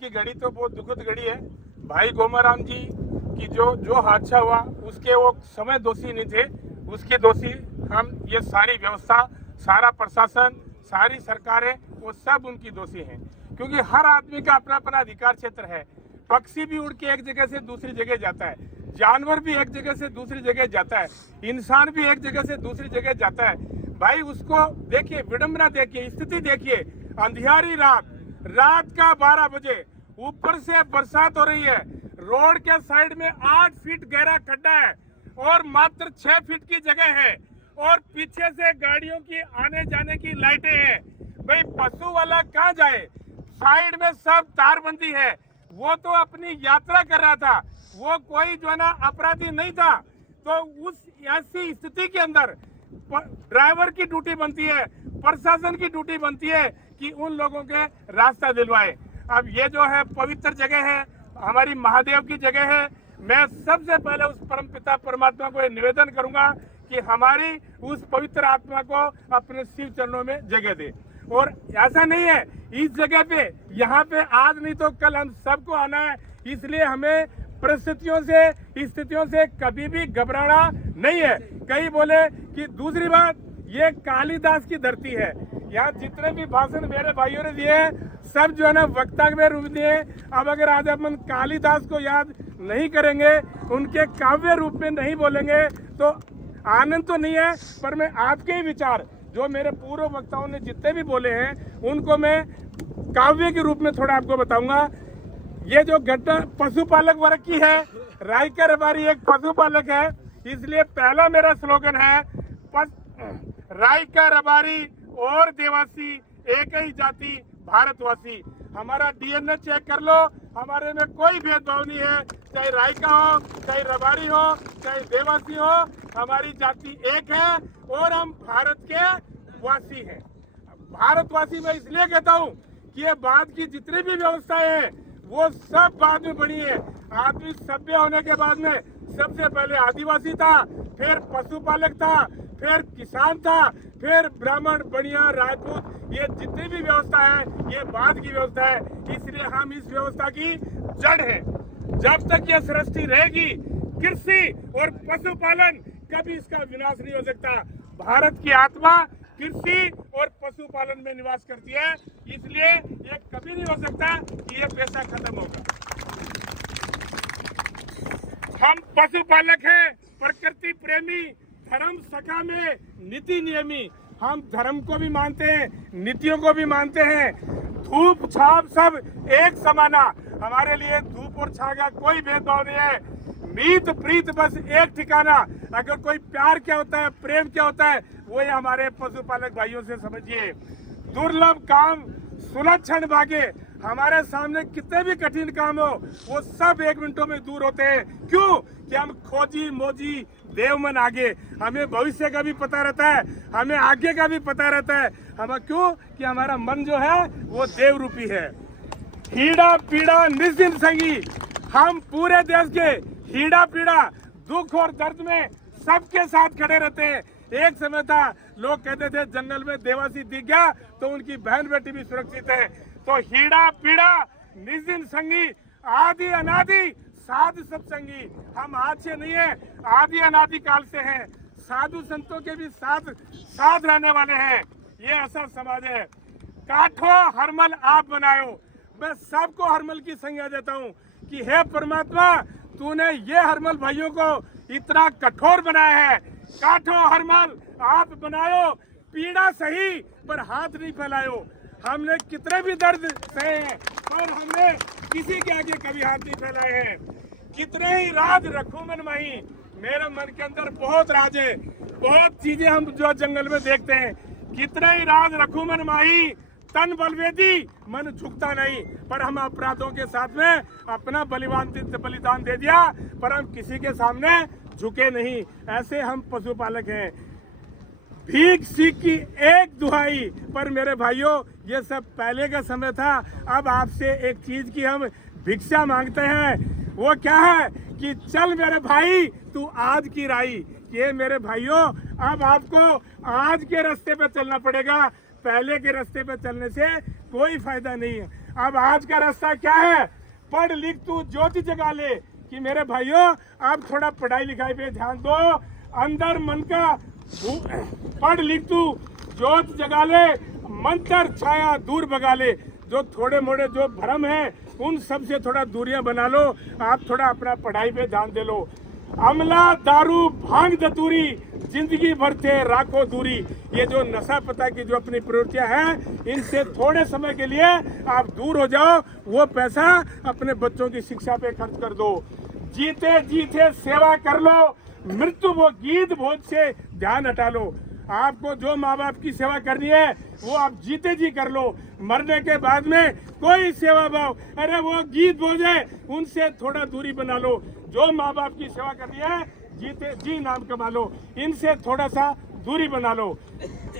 की घड़ी तो बहुत दुखद घड़ी है। भाई गोमाराम जी की जो हादसा हुआ उसके वो समय दोषी नहीं थे, उसके दोषी हम ये सारी व्यवस्था, सारा प्रशासन, सारी सरकारें, वो सब उनकी दोषी हैं। क्योंकि हर आदमी का अपना अपना अधिकार क्षेत्र है। पक्षी भी उड़ के एक जगह से दूसरी जगह जाता है, जानवर भी एक जगह से दूसरी जगह जाता है, इंसान भी एक जगह से दूसरी जगह जाता है। भाई उसको देखिए, विडंबना देखिए, स्थिति देखिए। अंधियारी रात का 12 बजे ऊपर से बरसात हो रही है, रोड के साइड में 8 फीट गहरा खड्डा है और मात्र 6 फीट की जगह है और पीछे से गाड़ियों की आने जाने की लाइटें हैं। भाई पशु वाला कहाँ जाए? साइड में सब तारबंदी है। वो तो अपनी यात्रा कर रहा था, वो कोई जो है ना अपराधी नहीं था। तो उस ऐसी स्थिति के अंदर ड्राइवर की ड्यूटी बनती है, प्रशासन की ड्यूटी बनती है कि उन लोगों के रास्ता दिलवाए। अब ये जो है पवित्र जगह है, हमारी महादेव की जगह है। मैं सबसे पहले उस परमपिता परमात्मा को निवेदन करूंगा कि हमारी उस पवित्र आत्मा को अपने शिव चरणों में जगह दे। और ऐसा नहीं है, इस जगह पे, यहाँ पे आज नहीं तो कल हम सबको आना है। इसलिए हमें परिस्थितियों से, स्थितियों से कभी भी घबराना नहीं है। कई बोले कि दूसरी बात, ये कालिदास की धरती है। यहाँ जितने भी भाषण मेरे भाइयों ने दिए सब जो है ना वक्ता में रूप दिए। अब अगर आज अपन कालिदास को याद नहीं करेंगे, उनके काव्य रूप में नहीं बोलेंगे तो आनंद तो नहीं है। पर मैं आपके ही विचार, जो मेरे पूर्व वक्ताओं ने जितने भी बोले हैं, उनको मैं काव्य के रूप में थोड़ा आपको बताऊंगा। ये जो घटना पशुपालक वर्ग की है, रायका रबारी एक पशुपालक है, इसलिए पहला मेरा स्लोगन है, रायका रबारी और देवासी एक ही जाति भारतवासी। हमारा डीएनए चेक कर लो, हमारे में कोई भेदभाव नहीं है। चाहे रायका हो, चाहे रबारी हो, चाहे देवासी हो, हमारी जाति एक है और हम भारत के वासी हैं। भारतवासी मैं इसलिए कहता हूँ कि ये बाद की जितनी भी व्यवस्थाएं हैं वो सब बाद में बनी है। आदमी सभ्य होने के बाद में सबसे पहले आदिवासी था, फिर पशुपालक था, फिर किसान था, फिर ब्राह्मण, बनिया, राजपूत। ये जितनी भी व्यवस्था है ये बाद की व्यवस्था है। इसलिए हम इस व्यवस्था की जड़ है। जब तक ये सृष्टि रहेगी, कृषि और पशुपालन कभी इसका विनाश नहीं हो सकता। भारत की आत्मा कृषि और पशुपालन में निवास करती है, इसलिए ये कभी नहीं हो सकता कि ये पेशा खत्म होगा। हम पशुपालक हैं, प्रकृति प्रेमी, धर्म सखा में नीति नियमी। हम धर्म को भी मानते हैं, नीतियों को भी मानते हैं। धूप छाप सब एक समाना, हमारे लिए धूप और छाव का कोई भेदभाव नहीं है। मीत प्रीत बस एक ठिकाना। अगर कोई प्यार क्या होता है, प्रेम क्या होता है, वो हमारे पशुपालक भाइयों से समझिए। दुर्लभ काम सुलक्षण भागे। हमारे सामने कितने भी कठिन काम हो वो सब 1 मिनटों में दूर होते हैं। क्यों? कि हम खोजी मोजी देव मन आगे। हमें भविष्य का भी पता रहता है, हमें आगे का भी पता रहता है। हम क्यों? कि हमारा मन जो है वो देव रूपी है। हीड़ा पीड़ा निश्चिंत संगी। हम पूरे देश के हीड़ा पीड़ा, दुख और दर्द में सबके साथ खड़े रहते हैं। एक समय था लोग कहते थे जंगल में देवासी दिख गया तो उनकी बहन बेटी भी सुरक्षित है। तो हीड़ा पीड़ा निश्चिंत संगी, आदि अनादि साधु सत्संगी। हम आज से नहीं है, आदि अनादि काल से हैं। साधु संतों के भी साथ रहने वाले हैं। ये ऐसा समाज है। काठो हरमल आप बनायो। मैं सबको हरमल की संज्ञा देता हूँ कि हे परमात्मा, तूने ये हरमल भाइयों को इतना कठोर बनाया है। काठो हरमल आप बनायो, पीड़ा सही पर हाथ नहीं फैलायो। हमने कितने भी दर्द सहे हैं पर हमने किसी के आगे कभी हाथ नहीं फैलाए हैं। कितने ही राज रखूं मन माही। मेरे मन के अंदर बहुत राज है, बहुत चीजें हम जो जंगल में देखते हैं। कितने ही राज रखूं मन माही, तन बलवेदी मन झुकता नहीं। पर हम अपराधों के साथ में अपना बलिदान दे दिया, पर हम किसी के सामने झुके नहीं। ऐसे हम पशुपालक हैं। भीख सीख की एक दुहाई। पर मेरे भाइयों, ये सब पहले का समय था। अब आपसे एक चीज की हम भिक्षा मांगते हैं। वो क्या है कि चल मेरे भाई तू आज की राही। ये मेरे भाइयों, अब आपको आज के रास्ते पे चलना पड़ेगा। पहले के रास्ते पे चलने से कोई फायदा नहीं है। अब आज का रास्ता क्या है? पढ़ लिख तू ज्योति जगा ले। कि मेरे भाइयों, आप थोड़ा पढ़ाई लिखाई पे ध्यान दो, अंदर मन का पढ़ लिख तू ज्योत जगा ले, मंत्र छाया दूर भगा ले। जो थोड़े मोड़े जो भ्रम है उन सब से थोड़ा दूरियां बना लो। आप थोड़ा अपना पढ़ाई पे ध्यान दे लो। अमला दारू भांग धतूरी जिंदगी भर थे राखो दूरी। ये जो नशा पता की जो अपनी प्रवृत्तियां हैं, इनसे थोड़े समय के लिए आप दूर हो जाओ। वो पैसा अपने बच्चों की शिक्षा पे खर्च कर दो। जीते जीते सेवा कर लो, मृत्यु वो गीत भोज से ध्यान हटा लो। आपको जो माँ बाप की सेवा करनी है वो आप जीते जी कर लो। मरने के बाद में कोई सेवा भाव, अरे वो गीत भोज है, उनसे थोड़ा दूरी बना लो। जो माँ बाप की सेवा करनी है जीते जी नाम कमा लो, इनसे थोड़ा सा दूरी बना लो।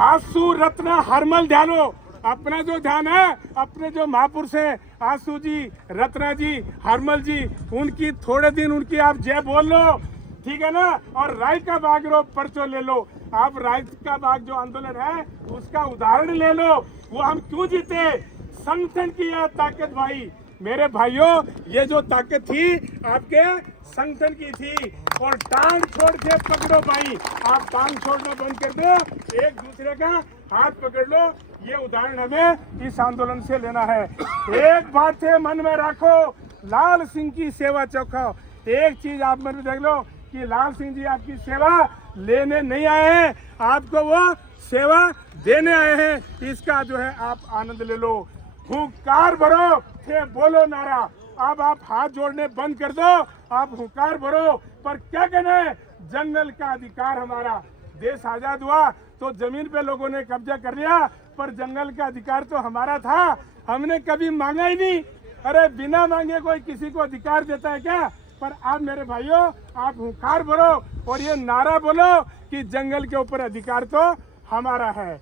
आंसू रत्ना हरमल ध्यान लो। अपना जो ध्यान है, अपने जो महापुरुष है आंसू जी, रत्ना जी, हरमल जी, उनकी थोड़े दिन उनकी आप जय बोल लो, ठीक है ना। और राय का बाग रो पर्चो ले लो। आप राय का बाग जो आंदोलन है उसका उदाहरण ले लो। वो हम क्यों जीते? संगठन की यह ताकत भाई। मेरे भाइयों, ये जो ताकत थी आपके संगठन की थी। और टांग छोड़ के पकड़ो भाई। आप टांग छोड़ना बंद कर दो, एक दूसरे का हाथ पकड़ लो। ये उदाहरण हमें इस आंदोलन से लेना है। एक बात है मन में रखो, लाल सिंह की सेवा चौखाओ। एक चीज आप मन में देख लो कि लाल सिंह जी आपकी सेवा लेने नहीं आए हैं, आपको वो सेवा देने आए हैं। इसका जो है आप आनंद ले लो। हुंकार भरो, थे बोलो नारा। अब आप हाथ जोड़ने बंद कर दो, आप हुंकार भरो। पर क्या कहना है? जंगल का अधिकार हमारा। देश आजाद हुआ तो जमीन पे लोगों ने कब्जा कर लिया, पर जंगल का अधिकार तो हमारा था, हमने कभी मांगा ही नहीं। अरे बिना मांगे कोई किसी को अधिकार देता है क्या? पर आप मेरे भाइयों, आप हुंकार भरो और ये नारा बोलो कि जंगल के ऊपर अधिकार तो हमारा है।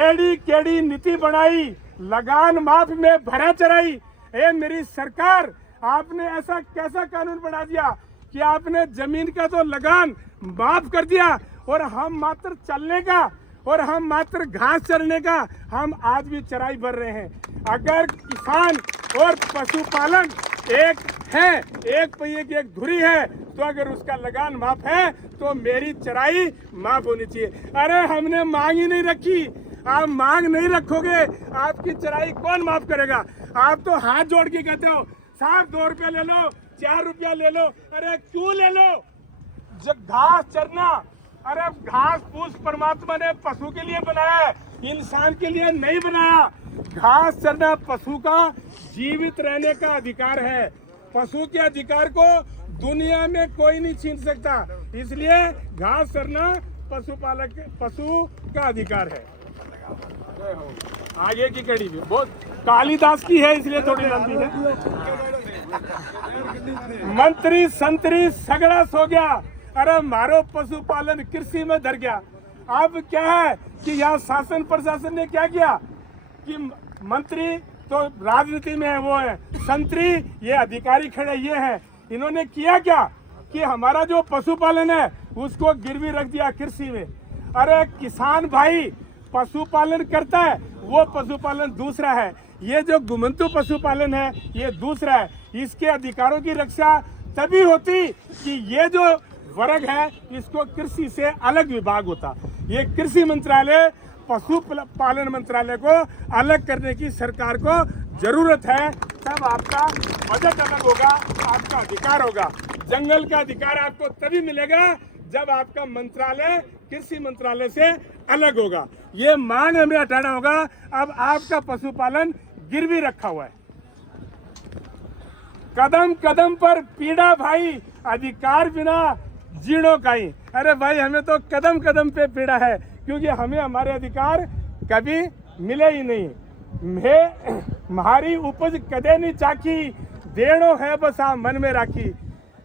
एड़ी केड़ी नीति बनाई, लगान माफ में भरा चराई। ए मेरी सरकार, आपने ऐसा कैसा कानून बना दिया कि आपने जमीन का तो लगान माफ कर दिया, और हम मात्र चलने का और हम मात्र घास चरने का हम आज भी चराई भर रहे हैं। अगर किसान और पशुपालन एक है, एक पहिए की एक धुरी है, तो अगर उसका लगान माफ है तो मेरी चराई माफ होनी चाहिए। अरे हमने मांग ही नहीं रखी। आप मांग नहीं रखोगे, आपकी चराई कौन माफ करेगा? आप तो हाथ जोड़ के कहते हो साहब 2 रुपया ले लो, 4 रुपया ले लो। अरे क्यों ले लो? जब घास चरना, अरे घास फूस परमात्मा ने पशु के लिए बनाया है, इंसान के लिए नहीं बनाया। घास चरना पशु का जीवित रहने का अधिकार है। पशु के अधिकार को दुनिया में कोई नहीं छीन सकता, इसलिए घास चरना पशु का अधिकार है। आगे की कड़ी भी बहुत कालिदास की है, इसलिए थोड़ी लंबी है। मंत्री संतरी सगड़ा सो गया, अरे मारो पशुपालन कृषि में धर गया। अब क्या है कि यहाँ शासन प्रशासन ने क्या किया कि मंत्री तो राजनीति में है, वो है संतरी, ये अधिकारी खड़े ये हैं। इन्होंने किया क्या कि हमारा जो पशुपालन है उसको गिरवी रख दिया कृषि में। अरे किसान भाई पशुपालन करता है, वो पशुपालन दूसरा है, ये जो गुमंतु पशुपालन है ये दूसरा है। इसके अधिकारों की रक्षा तभी होती कि ये जो वर्ग है इसको कृषि से अलग विभाग होता। ये कृषि मंत्रालय पशुपालन मंत्रालय को अलग करने की सरकार को जरूरत है, तब आपका बजट अलग होगा, आपका अधिकार होगा। जंगल का अधिकार आपको तभी मिलेगा जब आपका मंत्रालय कृषि मंत्रालय से अलग होगा। ये मांग हमें हटाना होगा। अब आपका पशुपालन गिरवी रखा हुआ है, कदम कदम पर पीड़ा भाई, अधिकार बिना जीणो काई। अरे भाई हमें तो कदम कदम पे पीड़ा है, क्योंकि हमें हमारे अधिकार कभी मिले ही नहीं। हमारी उपज कदे नहीं चाखी, देणो है बस आ मन में राखी।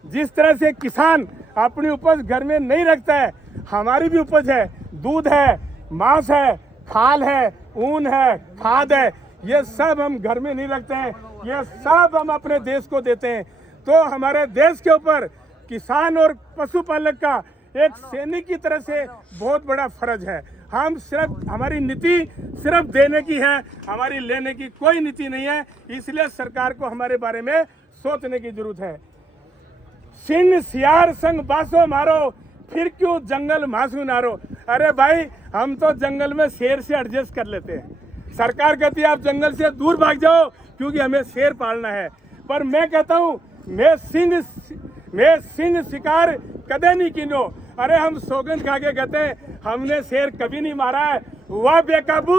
जिस तरह से किसान अपनी उपज घर में नहीं रखता है, हमारी भी उपज है, दूध है, मांस है, खाल है, ऊन है, खाद है, ये सब हम घर में नहीं रखते हैं, ये सब हम अपने देश को देते हैं। तो हमारे देश के ऊपर किसान और पशुपालक का एक सैनिक की तरह से बहुत बड़ा फर्ज है। हम सिर्फ, हमारी नीति सिर्फ देने की है, हमारी लेने की कोई नीति नहीं है। इसलिए सरकार को हमारे बारे में सोचने की जरूरत है। सिंह सियार संग बासो मारो, फिर क्यों जंगल मासू नारो। अरे भाई, हम तो जंगल में शेर से एडजस्ट कर लेते हैं। सरकार कहती है आप जंगल से दूर भाग जाओ क्योंकि हमें शेर पालना है। पर मैं कहता हूँ मैं सिंह शिकार कदे नहीं किनो। अरे हम सौगंध खा के कहते हैं हमने शेर कभी नहीं मारा है। वह बेकाबू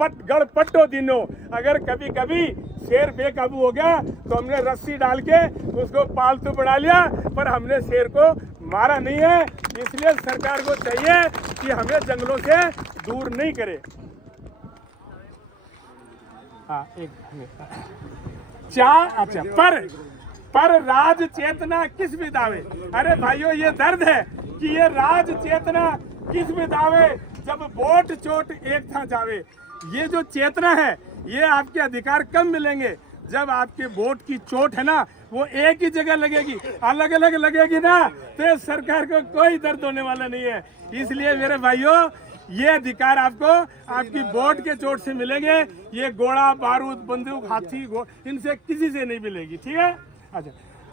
गड़ पट्टो दिनो। अगर कभी कभी शेर बेकाबू हो गया तो हमने रस्सी डाल के उसको पालतू बना लिया, पर हमने शेर को मारा नहीं है। इसलिए सरकार को चाहिए कि हमें जंगलों से दूर नहीं करे। अच्छा, पर राज चेतना किस भी दावे। अरे भाइयों, ये दर्द है कि ये राज चेतना किस भी दावे, जब वोट चोट एक था जावे। ये जो चेतना है ये आपके अधिकार कब मिलेंगे, जब आपके वोट की चोट है ना वो एक ही जगह लगेगी, अलग अलग लगेगी ना तो सरकार को कोई दर्द होने वाला नहीं है। इसलिए मेरे भाइयों, ये अधिकार आपको आपकी वोट के चोट से मिलेंगे। ये गोला बारूद बंदूक हाथी इनसे किसी से नहीं मिलेगी। ठीक है। अच्छा,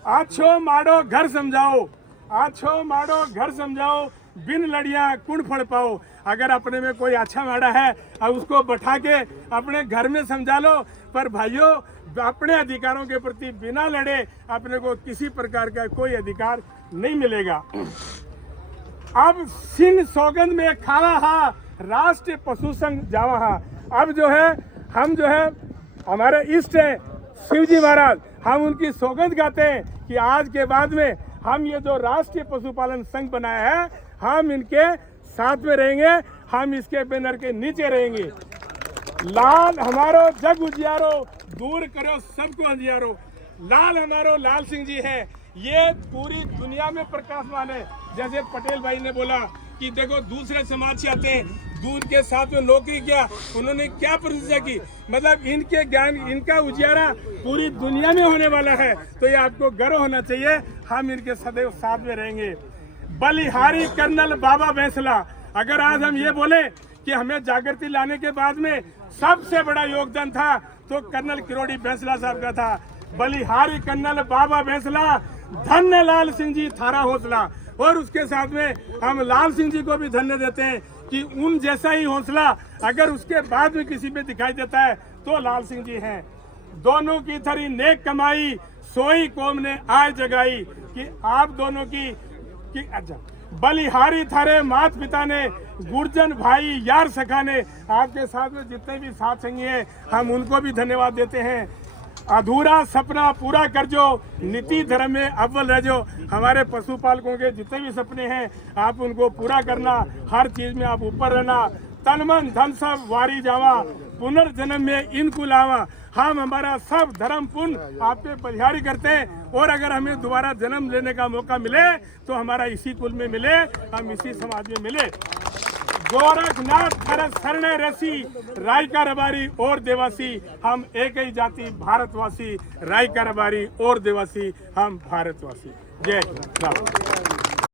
आछो माड़ो घर समझाओ, आछो माड़ो घर समझाओ, बिन लड़िया कुण फड़ पाओ। अगर अपने में कोई अच्छा माड़ा है अब उसको बैठा के अपने घर में समझा लो। पर भाइयों, अपने अधिकारों के प्रति बिना लड़े अपने को किसी प्रकार का कोई अधिकार नहीं मिलेगा। अब सिंह सौगंध में खावा हा, राष्ट्रीय पशु संघ जावा हा। अब जो है हम जो है हमारे इष्ट है शिवजी महाराज, हम उनकी सौगंध गाते हैं कि आज के बाद में हम ये जो राष्ट्रीय पशुपालन संघ बनाया है हम इनके साथ में रहेंगे, हम इसके बैनर के नीचे रहेंगे। लाल हमारो जग उजियारो, दूर करो सबको अंधियारो। लाल हमारो लाल सिंह जी है, ये पूरी दुनिया में प्रकाशमान है। जैसे पटेल भाई ने बोला कि देखो दूसरे समाज से आते हैं, दूध के साथ में नौकरी किया, उन्होंने क्या प्रतिष्ठा की, मतलब इनके ज्ञान, इनका उजियारा पूरी दुनिया में होने वाला है। तो ये आपको गर्व होना चाहिए, हम इनके सदैव साथ में रहेंगे। बलिहारी कर्नल बाबा बैंसला, अगर आज हम ये बोले कि हमें जागृति लाने के बाद में सबसे बड़ा योगदान था तो कर्नल किरोड़ी बैंसला साहब का था। बलिहारी कर्नल बाबा बैंसला, धन्य लाल सिंह जी थारा हौसला। और उसके साथ में हम लाल सिंह जी को भी धन्य देते हैं कि उन जैसा ही हौसला अगर उसके बाद में किसी पे दिखाई देता है तो लाल सिंह जी हैं। दोनों की थरी नेक कमाई, सोई कौम ने आय जगाई। कि आप दोनों की अच्छा, बलिहारी थारे मात पिता ने, गुर्जन भाई यार सखा ने, आपके साथ में जितने भी साथ संगी हैं हम उनको भी धन्यवाद देते हैं। अधूरा सपना पूरा कर जो, नीति धर्म में अव्वल रह जो। हमारे पशुपालकों के जितने भी सपने हैं आप उनको पूरा करना, हर चीज में आप ऊपर रहना। तन मन धन सब वारी जावा, पुनर्जन्म में इनको लावा। हम हमारा सब धर्म पुण्य आप पे बलिहारी करते हैं, और अगर हमें दोबारा जन्म लेने का मौका मिले तो हमारा इसी कुल में मिले, हम इसी समाज में मिले। गोरखनाथ खरस शरण ऋषि, रायका रबारी और देवासी, हम एक ही जाति भारतवासी। रायका रबारी और देवासी, हम भारतवासी। जय हिंद।